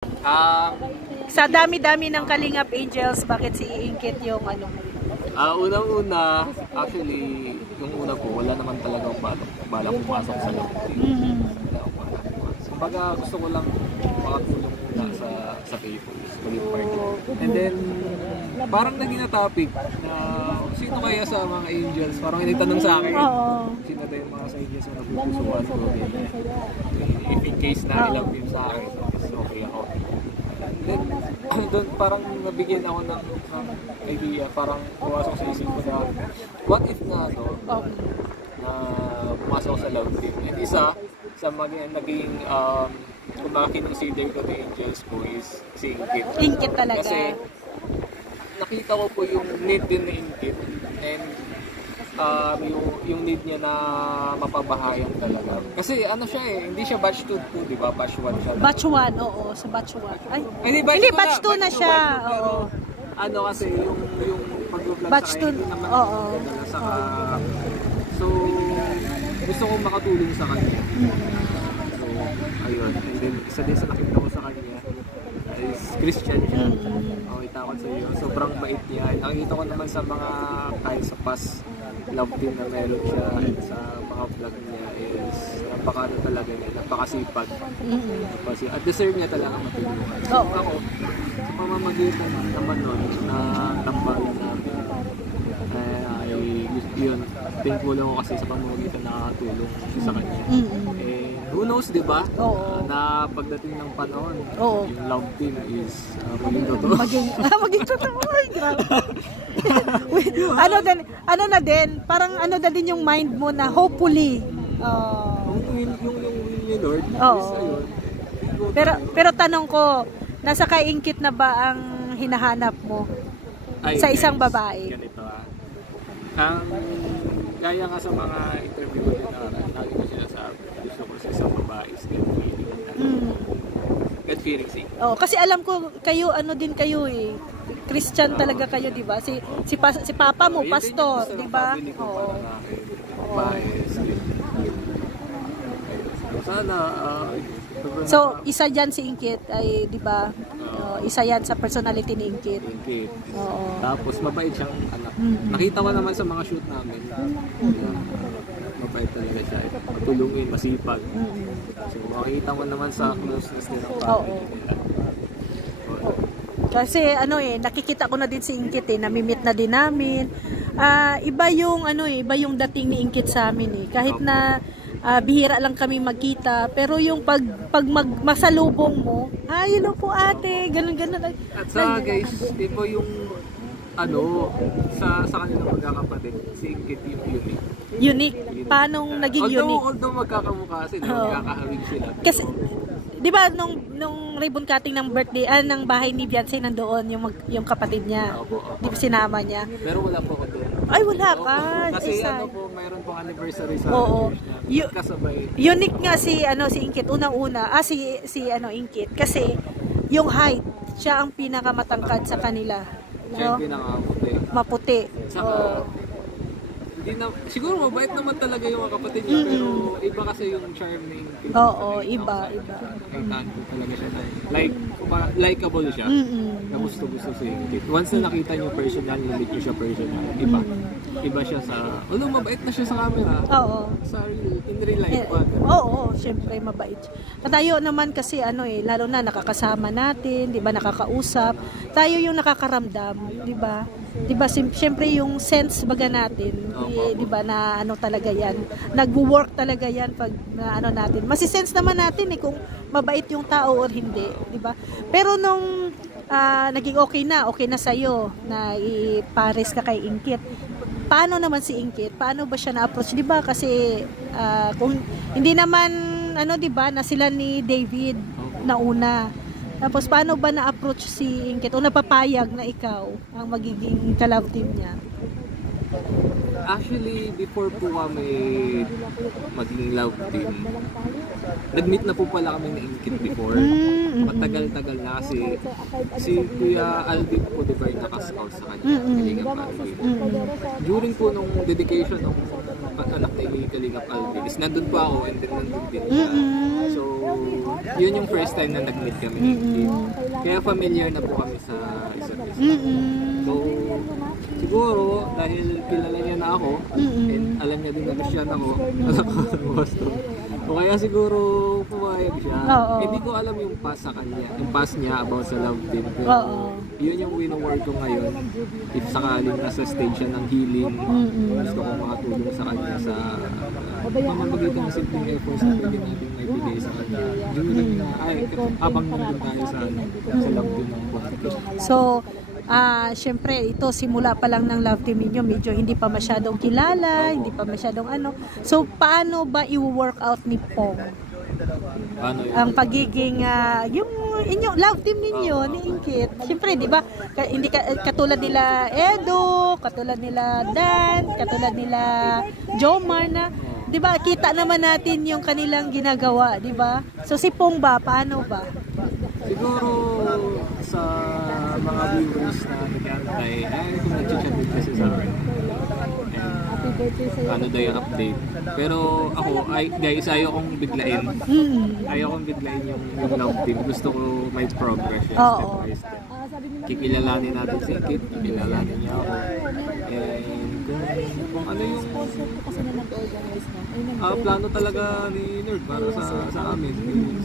Um, Sa dami-dami ng Kalingap Angels, bakit si Ingkit yung ano? Unang-una, actually, yung una po, wala naman talagang balak pumasok sa loob. Kumbaga, gusto ko lang makatulong muna sa papers, ulit party. And then, parang naging na topic na sino kaya sa mga angels, parang initanong sa akin, sino tayo yung mga sa angels na napupusuan ko, if in case na ilang film sa akin, so okay ako. Then, doon parang nabigyan ako ng idea, parang pumasok sa isip ko na what if na na pumasok sa love team. And isa sa naging kung bakit consider ko the angels po is si Ingkit. Ingkit talaga. Kasi nakita ko po yung need din ni Ingkit and yung need niya na mapabahayan talaga. Kasi ano siya hindi siya batch 2 po, di ba? Batch 1 siya. Batch 1, oo, sa batch 1. Ay, hindi, batch 2 na siya. Pero ano kasi yung pag-vlog batch sa 2, oo. So, gusto kong makatulong sa kanya. So, ayun. And then, isa din sa nakita ko sa kanya is Christian siya. Itakot sa iyo. Sobrang bait niya. Nakikita ko naman sa mga kahit sa past love team na meron siya and sa mga vlog niya is napakano talaga niya, napakasipag. At deserve niya talaga matulungan. So, ako, sa pamamagitan naman nun na tambalan namin, yun, thankful ako kasi sa pamamagitan nakakatulong sa kanya. Who knows, di ba? Na pagdating ng panahon, yung love team is maging totoo. Maging totoo. Ay, grabe. ano na din, parang ano na din yung mind mo na hopefully. Yung ni Lord is ayun. Pero tanong ko, nasa kay Ingkit na ba ang hinahanap mo sa isang babae? Ganito gaya nga sa mga interview ko din lagi ko sinasabi, gusto ko sa isang babae is get feeling. Get feeling sick. Kasi alam ko kayo, ano din kayo Christian talaga kayo, di ba? Si papa mo, pastor, di ba? Sana so, isa dyan si Ingkit ay, di ba? Isa yan sa personality ni Ingkit. Tapos mabait siyang anak. Nakita ko naman sa mga shoot namin. Mabait talaga siya. Matulungin, masipag. So makikita ko naman sa closeness nila ng family nila. Kasi nakikita ko na din si Ingkit namimit na din namin. Iba yung iba yung dating ni Ingkit sa amin kahit na bihira lang kami magkita, pero yung pag masalubong mo, hello po ate, ganun. At sa guys, iba yung sa kanilang magkakapatid, si Ingkit yung unique. Unique? Paano naging unique? Although magkakamukha sila, magkakahawig sila. Kasi, di ba nung ribbon cutting ng birthday, ng bahay ni Beyonce nandoon yung kapatid niya. Di ba sinama niya? Pero wala po ako doon. Ay, wala ka. Kasi mayroon pong anniversary sa kasabay. Unique nga si Ingkit. Unang-una, si Ingkit. Kasi yung height, siya ang pinakamatangkad sa kanila. Siya yung pinakaputi. Maputi. Saka, siguro mabait naman talaga yung mga kapatid niya, pero iba kasi yung charm ni Ingkit. Iba. Kaitaan ko talaga siya. Likeable siya. Na gusto si Ingkit. Once na nakita niyo personal, na-meet niyo siya personal, iba siya sa, although mabait na siya sa camera. In real life. Syempre mabait. Tayo naman kasi lalo na nakakasama natin, 'di ba, nakakausap. Tayo yung nakakaramdam, 'di ba? 'Di ba syempre yung sense baga natin, 'di ba, na talaga 'yan. Nagwo-work talaga 'yan pag natin. Masi-sense naman natin kung mabait yung tao or hindi, 'di ba? Pero nung naging okay na sa iyo na ipares ka kay Ingkit. Paano naman si Ingkit? Paano ba siya na-approach? 'Di ba? Kasi kung hindi naman 'di ba, na sila ni David na una. Tapos paano ba na-approach si Ingkit o napapayag na ikaw ang magiging ka-love team niya? Actually, before po kami maging love team, nag-meet na po pala kami ng Ingkit before. Matagal-tagal na kasi si Kuya Alvin po, di ba, yung naka-scout sa kanya, Kalingap Alvin. During po nung dedication ng anak ni Kalingap Alvin, is nandun po ako and then nandun din siya. So, yun yung first time na nag-meet kami ni Ingkit. Kaya familiar na po kami sa isa't isa. So, siguro, dahil kilala niya na ako, and alam niya din na Christian ako, alam ko sa Boston. O kaya siguro pumayag siya. Hindi ko alam yung past sa kanya, yung past niya about sa love team. Pero yun yung wino-work ko ngayon. If sakaling nasa stage siya ng healing, gusto ko makatulong sa kanya sa mamamagitan ng simpleng efforts na pwede natin maibigay sa kanya. During abang nandun tayo sa love team ng Boston. So, syempre ito simula pa lang ng love team ninyo, medyo hindi pa masyadong kilala, hindi pa masyadong ano. So paano ba i-work out ni Pong ang pagiging yung inyong love team ninyo ni Ingkit? Syempre, di ba? Hindi katulad nila Edo, katulad nila Dan, katulad nila Jomar na, di ba? Kita naman natin yung kanilang ginagawa, di ba? So si Pong ba, paano ba? Siguro sa mga viewers na nag-antay, kung nag-chat din kasi sa akin, ano daw yung update. Pero ako, guys, ayaw kong biglain. Ayaw kong biglain yung love team. Gusto ko may progress yan, step by step. Kikilalanin natin si Ingkit, kikilalanin niya ako. And kung ano yung plano talaga ni Lord para sa amin, yun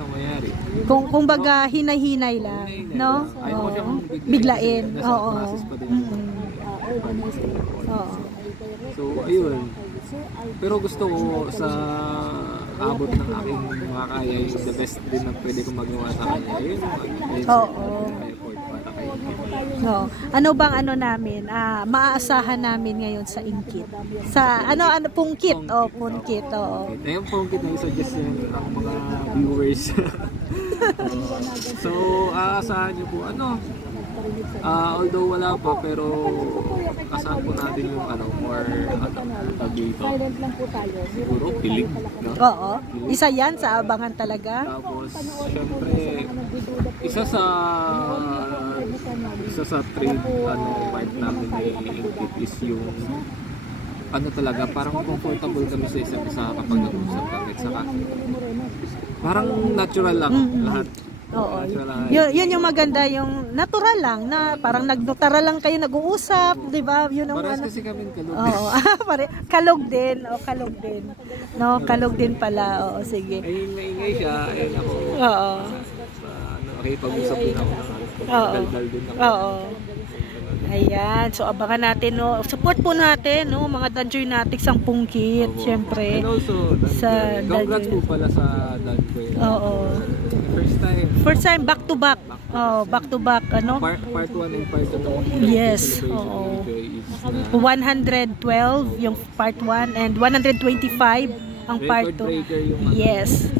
ang mayari. Kung baga hinay-hinay lang, no? Ayaw ko siyang biglain. Process pa din. So, ayun. Pero gusto ko sa abot ng aking makakaya yung the best din na pwede kong magawa sa kanya. Yun yung effort para kay Ingkit. Ano bang ano namin, maaasahan namin ngayon sa Ingkit? Sa ano Pungkit, Pungkit. Ayun, Pungkit na i-suggest yun ang mga viewers. So, aasahan nyo po, although wala pa, pero asahan po natin yung more dito. Siguro pilig, no? Oo. Isa yan sa abangan talaga. Tapos, syempre, isa sa trade part namin ni Ingkit is yung talaga, parang comfortable kami sa isa't isa kapag nag-usap kami. Saka, parang natural lang lahat. Oo. Yun yung maganda, yung natural lang na parang nagdutara lang kayo nag-uusap, 'di ba? Yun ang Paras kasi kami kalog. Oo, kalog din, kalog din. No, kalog din pala. Oo, sige. Ay, maingay siya, ako. Oo. Okay, pag-usap din ako ng daldal din ako. Oo. Ayan, so abangan natin, no. Support po natin, no, mga Danjoy Natics ang Pungkit, syempre. And also, congrats po pala sa Danjoy. Oo. First time back to back. Back to back, Part 1 and part 2 Yes, oo. 112 yung part 1 and 125 ang part 2. Yes.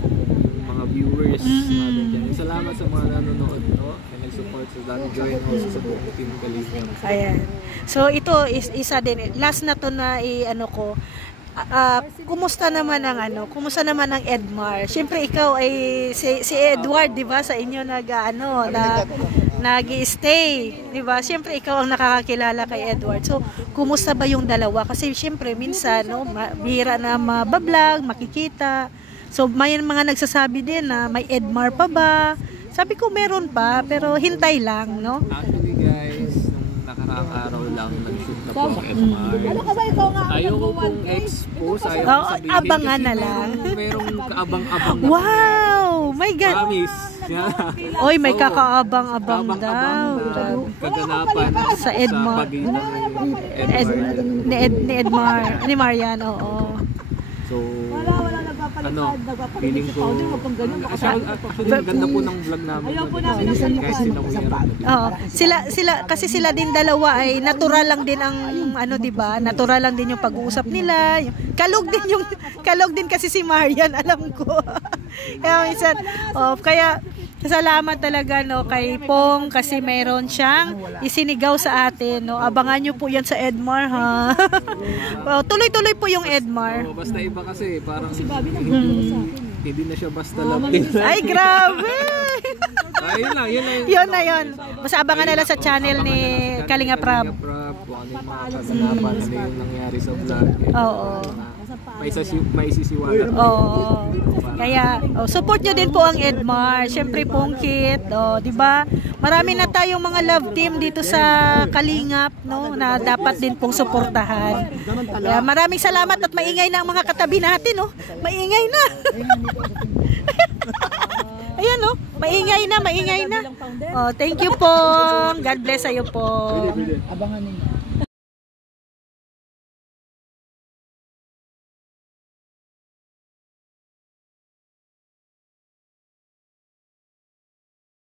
Mga viewers natin dyan. Salamat sa mga nanonood, no? Support sa Danjoy, also sa buong Team Kalingap. Ayan. So ito is isa din. Last na to na ko. Kumusta naman kumusta naman ang Edmar? Siyempre ikaw ay si Edward, 'di ba? Sa inyo nag-stay, 'di ba? Siyempre ikaw ang nakakakilala kay Edward. So kumusta ba yung dalawa? Kasi siyempre minsan bihira na mabablog, makikita. So may mga nagsasabi din na may Edmar pa ba? Sabi ko meron pa, pero hintay lang, no? Actually guys, nung nakaraang araw lang nag-shoot na po ang Edmar. Ayaw ko pong expose, ayaw ko sabihin. Abangan na lang. Merong kaabang-abang na. Wow! My God! Promise. Oy, may kakaabang-abang daw. Kaganapan sa Edmar. Ni Edmar. Ni Marian, oo. So, feeling ko actually ganda po ng vlog namin kasi sila din dalawa ay natural lang din ang di ba, natural lang din yung pag-uusap nila, kalog din kasi si Marian, alam ko. Kaya salamat talaga kay Pong kasi mayroon siyang isinigaw sa atin, abangan nyo po yan sa Edmar, ha. Tuloy-tuloy po yung Edmar. Basta iba kasi parang hindi na siya basta love team. Ay, grabe. Yun na. Basta abangan nila sa channel ni Kalinga Prab. Kung ano yung mga kaganapan, ano yung nangyari sa vlog. Oo. may sisiwalat. Oo. Kaya support nyo din po ang Edmar. Siyempre Pungkit, di ba? Marami na tayong mga love team dito sa Kalingap, no, na dapat din pong suportahan. Kaya maraming salamat at maingay na ang mga katabi natin, no. Maingay na. Ayan, no. Maingay na. Oh, thank you po. God bless ayo po. Abangan ninyo.